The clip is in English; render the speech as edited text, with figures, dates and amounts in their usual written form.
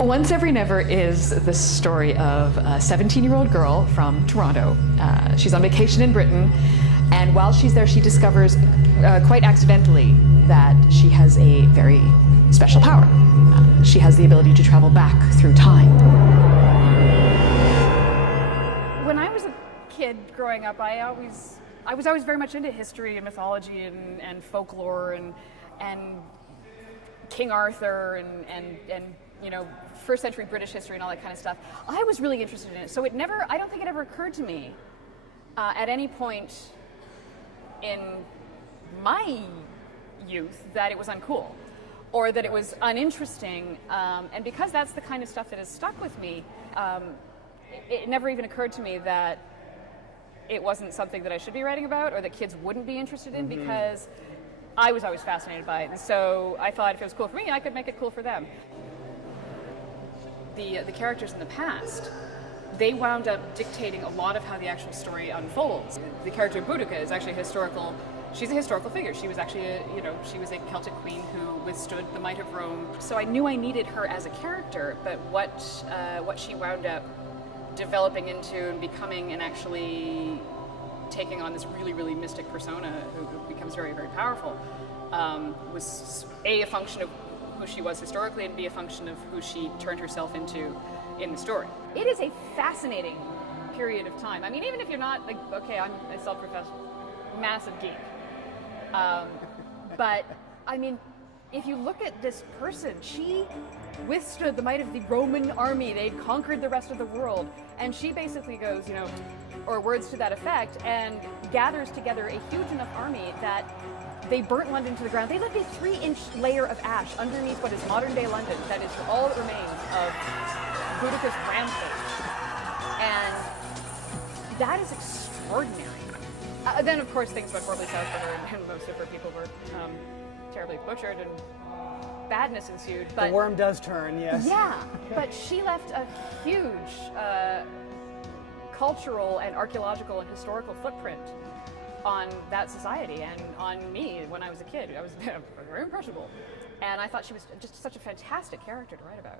Once Every Never is the story of a 17-year-old girl from Toronto. She's on vacation in Britain, and while she's there, she discovers quite accidentally that she has a very special power. She has the ability to travel back through time. When I was a kid growing up, I was always very much into history and mythology and folklore and King Arthur and you know, first century British history and all that kind of stuff. I was really interested in it. So I don't think it ever occurred to me at any point in my youth that it was uncool or that it was uninteresting. And because that's the kind of stuff that has stuck with me, it never even occurred to me that it wasn't something that I should be writing about or that kids wouldn't be interested in, because I was always fascinated by it. And so I thought if it was cool for me, I could make it cool for them. The characters in the past, they wound up dictating a lot of how the actual story unfolds. The character Boudica is actually she's a historical figure. She was actually she was a Celtic queen who withstood the might of Rome. So I knew I needed her as a character, but what she wound up developing into and becoming and actually taking on this really, really mystic persona who becomes very, very powerful was a function of who she was historically, and be a function of who she turned herself into in the story. It is a fascinating period of time. I mean, even if you're not like, okay, I'm a self-professed massive geek, but I mean, if you look at this person, she withstood the might of the Roman army. They'd conquered the rest of the world, and she basically goes, or words to that effect, and gathers together a huge enough army that they burnt London to the ground. They left a 3-inch layer of ash underneath what is modern-day London. That is all that remains of Boudica's rampage. And that is extraordinary. Then, of course, things went horribly south for her, and most of her people were terribly butchered, and badness ensued. But the worm does turn, yes. Yeah, but she left a huge cultural and archaeological and historical footprint on that society and on me when I was a kid. I was very impressionable. And I thought she was just such a fantastic character to write about.